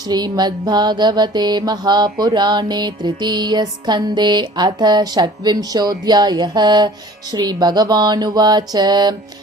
श्रीमद्भागवते महापुराणे तृतीयस्कन्धे अथ षट्विंशोऽध्यायः। श्रीभगवानुवाच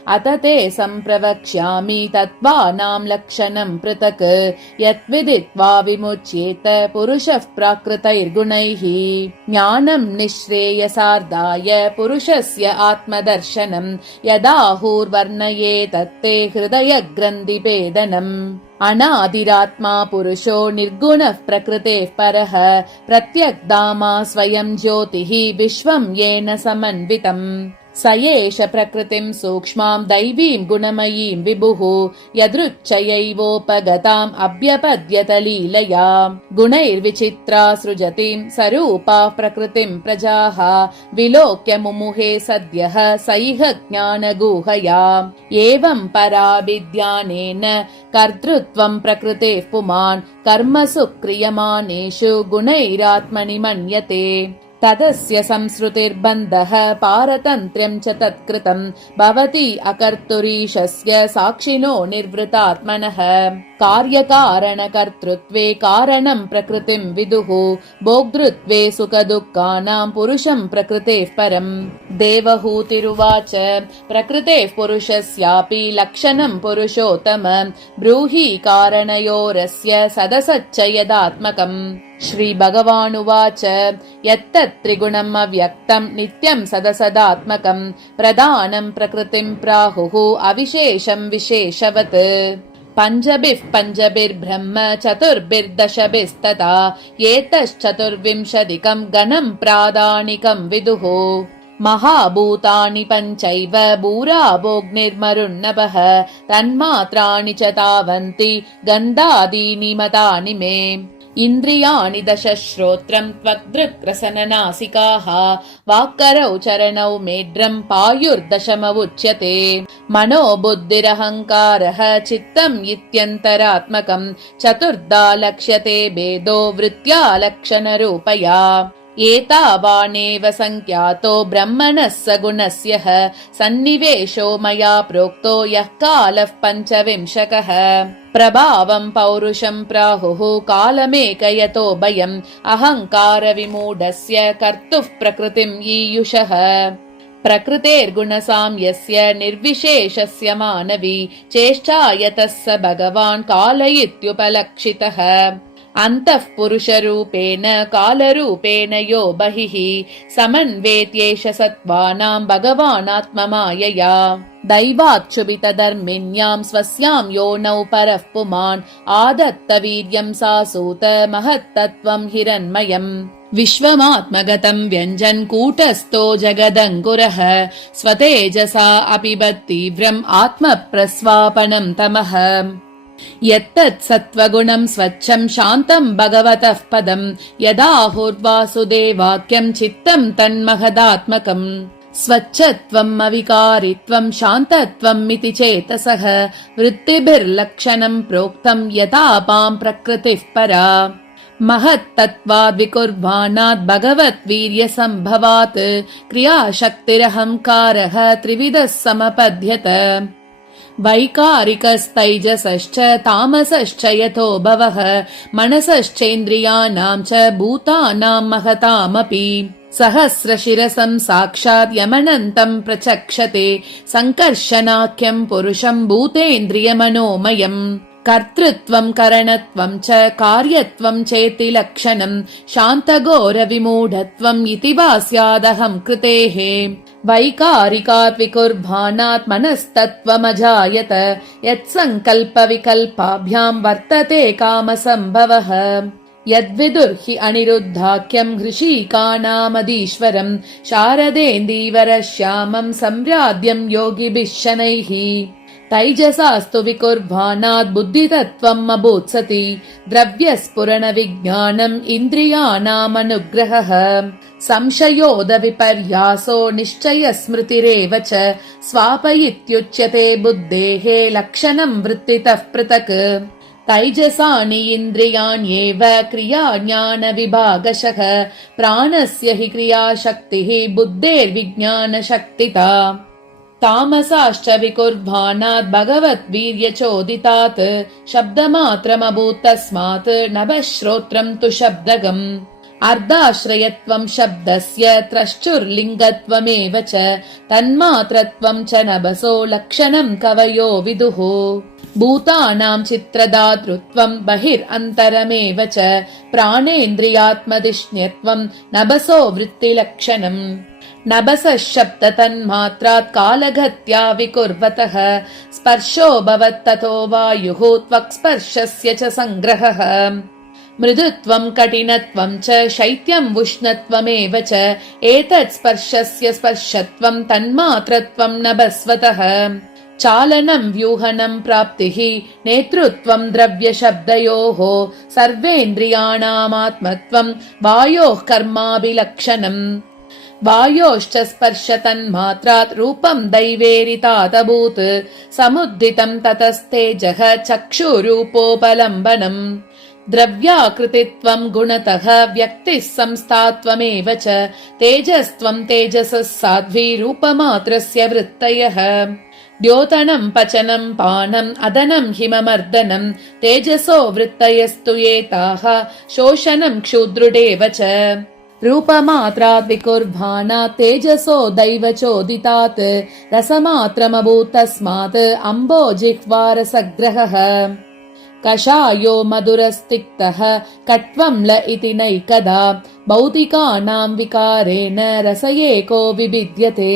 अथ ते सम्प्रवक्ष्यामि तत्त्वानां लक्षणं पृथक् यद्विदित्वा विमुच्येत पुरुषः प्राकृतैर्गुणैः। ज्ञानं निःश्रेयसार्धाय पुरुषस्य आत्मदर्शनं यदाहुर्वर्णयेतत्ते हृदयग्रन्थिभेदनम्। अनादिरात्मा पुरुषो निर्गुणः प्रकृतेः परः प्रत्यग्धामा स्वयं ज्योतिः विश्वं येन समन्वितम्। स एष प्रकृतिं सूक्ष्मां दैवीं गुणमयीं विभुः यदृच्छयैवोपगताम् अभ्यपद्यत लीलया। गुणैर्विचित्रा सृजतीं सरूपा प्रकृतिं प्रजाः विलोक्य मुमुहे सद्यः सैह ज्ञानगूहया। एवं पराभिज्ञानेन कर्तृत्वं प्रकृतेः पुमान् कर्मसु क्रियमाणेषु गुणैरात्मनि मन्यते। तदस्य संसृतिर्बन्धः पारतन्त्र्यं च तत्कृतं भवति अकर्तुरीशस्य साक्षिणो निर्वृतात्मनः। कार्यकारणकर्तृत्वे कारणं प्रकृतिं विदुः भोक्तृत्वे सुखदुःखानां पुरुषं प्रकृतेः परम्। देवहूतिरुवाच प्रकृतेः पुरुषस्यापि लक्षणं पुरुषोत्तम ब्रूहि कारणयोरस्य सदसच्च यदात्मकम्। श्रीभगवानुवाच यत्तत् त्रिगुणम् अव्यक्तं नित्यं सदसदात्मकं प्रधानं प्रकृतिं प्राहुः अविशेषं विशेषवत्। पञ्चभिः पञ्चभिर्ब्रह्म चतुर्भिर्दशभिस्तथा एतश्चतुर्विंशतिकं गणं प्रादानिकं विदुः। महाभूतानि पञ्चैव भूराभोग्निर्मरुन्नभः तन्मात्राणि च तावन्ति गन्धादीनि मतानि मे। इन्द्रियाणि दश श्रोत्रं त्वग्दृक्-रसननासिकाः वाक्करौ चरणौ मेढ्रं पायुर्दशमवुच्यते। मनो बुद्धिरहङ्कारः चित्तम् इत्यन्तरात्मकं चतुर्धा लक्ष्यते भेदो वृत्त्या लक्षणरूपया। एतावानेव संख्यातो ब्रह्मणः सगुणस्य सन्निवेशो मया प्रोक्तो यः कालः पञ्चविंशकः। प्रभावं पौरुषं प्राहुः कालमेकयतो भयम् अहङ्कारविमूढस्य कर्तुः प्रकृतिं ईयुषः। प्रकृतेर्गुणसाम्यस्य निर्विशेषस्य मानवी चेष्टा यतः स भगवान् काल इत्युपलक्षितः। अन्तः पुरुषरूपेण कालरूपेण यो बहिः समन्वेत्येष सत्त्वानां भगवानात्ममायया। दैवाच्छुभितधर्मिण्यां स्वस्यां योनौ परः पुमान् आदत्तवीर्यं सासूत महत्तत्त्वं हिरण्मयम्। विश्वमात्मगतं व्यञ्जन् कूटस्थो जगदङ्कुरः स्वतेजसा अपिबत् तीव्रम् आत्मप्रस्वापनं तमः। यत्तत् सत्त्वगुणं स्वच्छं शान्तं भगवतः पदं यदाहुर्वासुदेवाख्यं चित्तं तन्महदात्मकम्। स्वच्छत्वम् अविकारित्वं शान्तत्वम् इति चेतसः वृत्तिभिर्लक्षणं प्रोक्तं यतापां प्रकृतिः परा। महत्तत्त्वाद् विकुर्वाणात् भगवद्वीर्यसम्भवात् क्रियाशक्तिरहङ्कारः त्रिविधः समपद्यत। वैकारिकस्तैजसश्च तामसश्च यतो भवः मनसश्चेन्द्रियाणां च भूतानां महतामपि। सहस्रशिरसं साक्षात् यमनन्तं प्रचक्षते संकर्षणाख्यं पुरुषं भूतेन्द्रियमनोमयम्। कर्तृत्वं करणत्वं च कार्यत्वं चेति लक्षणं शान्तघोरविमूढत्वम् इति वा स्यादहं कृतेः। वैकारिकात् विकुर्भाणात् मनस्तत्त्वमजायत यत्सङ्कल्पविकल्पाभ्यां वर्तते कामसम्भवः। यद्विदुर्हि अनिरुद्धाख्यं हृषीकाणामधीश्वरं शारदेन्दीवरश्यामं सम्राज्यं योगिभिः शनैः। तैजसास्तु विकुर्भाणात् बुद्धितत्त्वम् अभूत्सति द्रव्यस्फुरणविज्ञानम् इन्द्रियाणामनुग्रहः। संशयोदविपर्यासो निश्चयस्मृतिरेव च स्वापयित्युच्यते बुद्धेः लक्षणं वृत्तितः पृथक्। तैजसानि इन्द्रियाण्येव क्रियाज्ञानविभागशः प्राणस्य हि क्रियाशक्तिः बुद्धेर्विज्ञानशक्तिता। तामसाश्च विकुर्भानात् भगवद्वीर्यचोदितात् शब्दमात्रमभूत् तस्मात् नभश्रोत्रम् तु शब्दगम् अर्धाश्रयत्वम् शब्दस्य त्रश्चुर्लिङ्गत्वमेव च तन्मात्रत्वम् च नभसो लक्षणम् कवयो विदुः भूतानाम् चित्रदातृत्वम् बहिरन्तरमेव च प्राणेन्द्रियात्मधिष्ण्यत्वम् नभसो वृत्तिलक्षणम् नभसः शब्द तन्मात्रात् कालगत्या विकुर्वतः स्पर्शो भवत्ततो वायुः त्वक्स्पर्शस्य च सङ्ग्रहः मृदुत्वम् कठिनत्वम् च शैत्यम् उष्णत्वमेव च एतत् स्पर्शस्य स्पर्शत्वम् तन्मात्रत्वम् नभस्वतः चालनम् व्यूहनम् प्राप्तिः नेतृत्वम् द्रव्यशब्दयोः सर्वेन्द्रियाणामात्मत्वम् वायोः कर्माभिलक्षणम् वायोश्च स्पर्श तन्मात्रात् रूपम् दैवेरितादभूत् समुद्दितम् ततस्तेजः चक्षुरूपोपलम्बनम् द्रव्याकृतित्वम् गुणतः व्यक्तिः संस्थात्वमेव च तेजस्त्वम् तेजसः साध्वीरूपमात्रस्य वृत्तयः द्योतनम् पचनम् पानम् अदनम् हिममर्दनम् तेजसो वृत्तयस्तु एताः शोषणम् क्षुद्रुडेव च रूपमात्रात् विकुर्भानात् तेजसो दैवचोदितात् रसमात्रमभूत् तस्मात् अम्बो जिह्वारसग्रहः कषायो मधुरस्तिक्तः कट्वम्ल इति नैकदा भौतिकानाम् विकारेण रसयेको विभिद्यते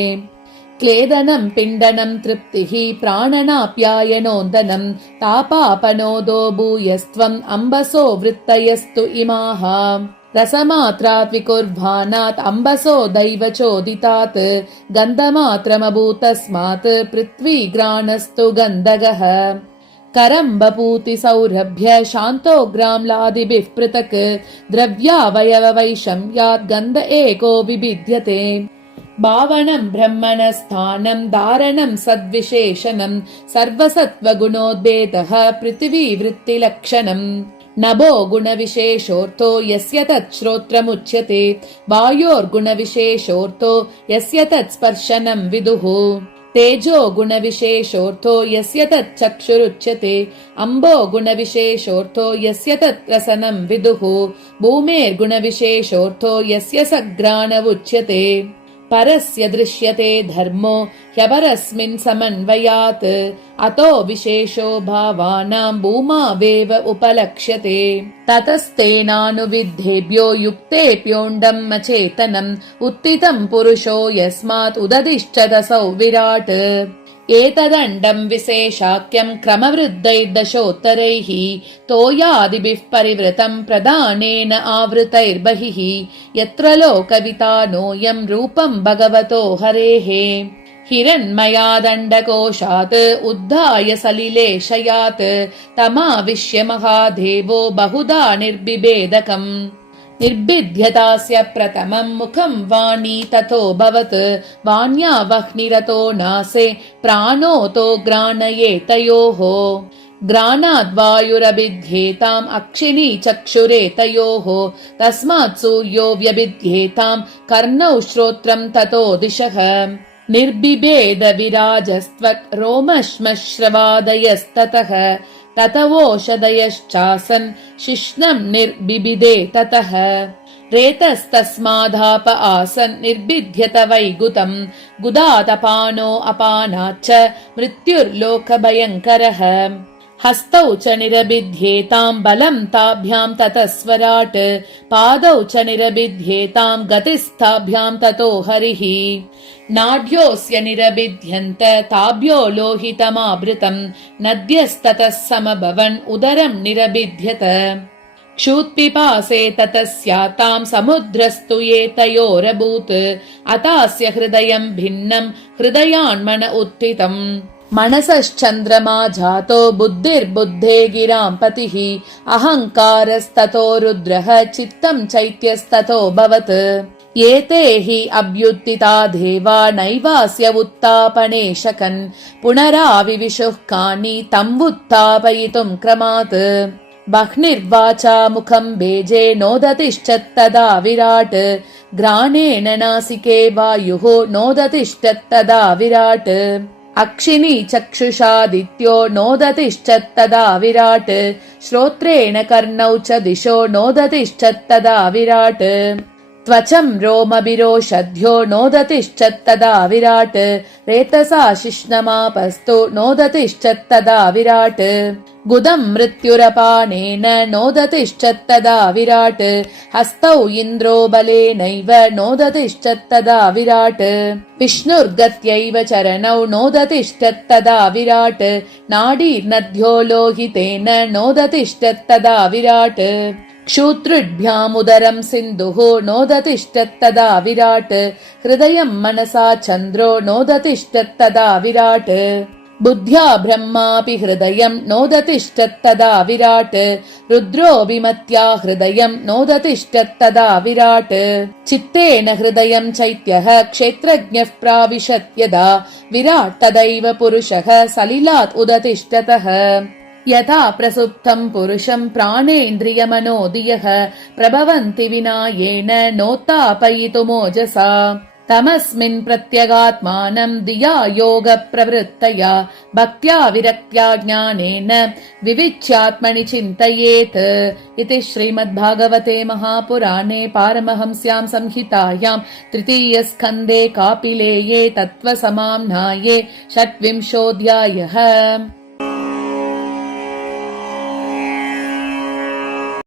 क्लेदनम् पिण्डनम् तृप्तिः प्राणनाप्यायनोन्दनम् तापापनोदो भूयस्त्वम् अम्बसो वृत्तयस्तु इमाः रसमात्रात् विकुर्भानात् अम्बसो दैवचोदितात् गन्धमात्रमभूत् तस्मात् पृथ्वीघ्राणस्तु गन्धगः करम्बपूति सौरभ्य शान्तोग्राम्लादिभिः पृथक् द्रव्यावयववैषम्यात् गन्ध एको विभिद्यते भावनम् ब्रह्मणस्थानम् धारणम् सद्विशेषणम् सर्वसत्त्वगुणोद्भेदः पृथिवीवृत्तिलक्षणम् नभो गुणविशेषोऽर्थो यस्य तत् श्रोत्रमुच्यते वायोर्गुणविशेषोऽर्थो यस्य तत् स्पर्शनम् विदुः तेजो गुणविशेषोऽर्थो यस्य तत् चक्षुरुच्यते अम्बो गुणविशेषोऽर्थो यस्य तत् रसनम् विदुः भूमेर्गुणविशेषोऽर्थो यस्य सघ्राणवुच्यते परस्य दृश्यते धर्मो ह्यपरस्मिन् समन्वयात् अतो विशेषो भावानाम् भूमावेव उपलक्ष्यते ततस्तेनानुविद्धेभ्यो युक्तेऽप्योण्डम् अचेतनम् उत्थितम् पुरुषो यस्मात् उदधिष्ठदसौ विराट् एतदण्डम् विशेषाख्यम् क्रमवृद्धैर्दशोत्तरैः तोयादिभिः परिवृतम् प्रदानेन आवृतैर्बहिः यत्र लोकवितानोऽयम् रूपम् भगवतो हरेः हिरण्मयादण्डकोशात् उद्धाय सलिलेशयात् तमाविश्य महादेवो बहुधा निर्बिभेदकम् निर्बिध्यतास्य प्रथमम् मुखम् वाणी ततोऽभवत् वाण्या वह्निरतो नासे प्राणोतो ग्राणयेतयोः ग्राणाद्वायुरभिध्येताम् अक्षिणी चक्षुरेतयोः तस्मात् सूर्यो व्यभिध्येताम् कर्णौ श्रोत्रम् ततो दिशः निर्बिभेद विराजस्त्वक् रोमश्मश्रवादयस्ततः ततवोषधयश्चासन् शिश्नम् निर्बिबिदे ततः रेतस्तस्मादाप आसन् निर्बिध्यत वैगुतम् गुदातपानो अपानाच्च मृत्युर्लोकभयङ्करः हस्तौ च निरबिध्येताम् बलम् ताभ्याम् ततः स्वराट् पादौ च निरबिध्येताम् गतिस्ताभ्याम् ततो हरिः नाड्योऽस्य निरबिध्यन्त ताभ्यो लोहितमावृतम् नद्यस्ततः समभवन् उदरम् निरबिध्यत क्षुत्पिपासे ततस्याताम् समुद्रस्तु एतयोरभूत् अतास्य हृदयम् भिन्नम् हृदयान्मन उत्थितम् मनसश्चन्द्रमा जातो बुद्धिर्बुद्धे गिराम् पतिः अहङ्कारस्ततो रुद्रः चित्तम् चैत्यस्ततो भवत् एते हि अभ्युत्थिता देवा नैवास्य उत्तापने शकन् पुनराविविशुः कानि तम् उत्थापयितुम् क्रमात् बह्निर्वाचा मुखम् बेजे नोदतिश्च तदा विराट् घ्राणेन नासिके वायुः नोदतिष्ठत्तदा विराट् अक्षिणी चक्षुषादित्यो नोदतिष्ठत्तदा विराट् श्रोत्रेण कर्णौ च दिशो नोदतिष्ठत्तदा विराट् त्वचं रोमभिरोषध्यो नोदतिष्ठत्तदा विराट् रेतसा शिश्नमापस्तु नोदतिष्ठत्तदा विराट् गुदं मृत्युरपानेन नोदतिष्ठत्तदा विराट् हस्तौ इन्द्रो बलेनैव नोदतिष्ठत्तदा विराट् विष्णुर्गत्यैव चरणौ नोदतिष्ठत्तदा विराट् नाडीर्नद्यो लोहितेन नोदतिष्ठत्तदा विराट् क्षूत्रुभ्यामुदरं सिन्धुः नोदतिष्ठत्तदा विराट् हृदयं मनसा चन्द्रो नोदतिष्ठत्तदा विराट् बुद्ध्या ब्रह्मापि हृदयं नोदतिष्ठत्तदा विराट् रुद्रो विमत्या हृदयं नोदतिष्ठत्तदा विराट् चित्तेन हृदयं चैत्यः क्षेत्रज्ञः प्राविशत् यदा विराट् तदैव पुरुषः सलिलात् उदतिष्ठतः यथा प्रसुप्तं पुरुषं प्राणेन्द्रियमनोदियः प्रभवन्ति विना येन नोत्तापयितुमोजसा तमस्मिन् प्रत्यगात्मानं धिया योगप्रवृत्तया भक्त्या विरक्त्या ज्ञानेन विविच्यात्मनि चिन्तयेत् इति श्रीमद्भागवते महापुराणे पारमहंस्यां संहितायां तृतीयस्कन्धे कापिलेये तत्त्वसमाम्नाये 26 षट्विंशोऽध्यायः।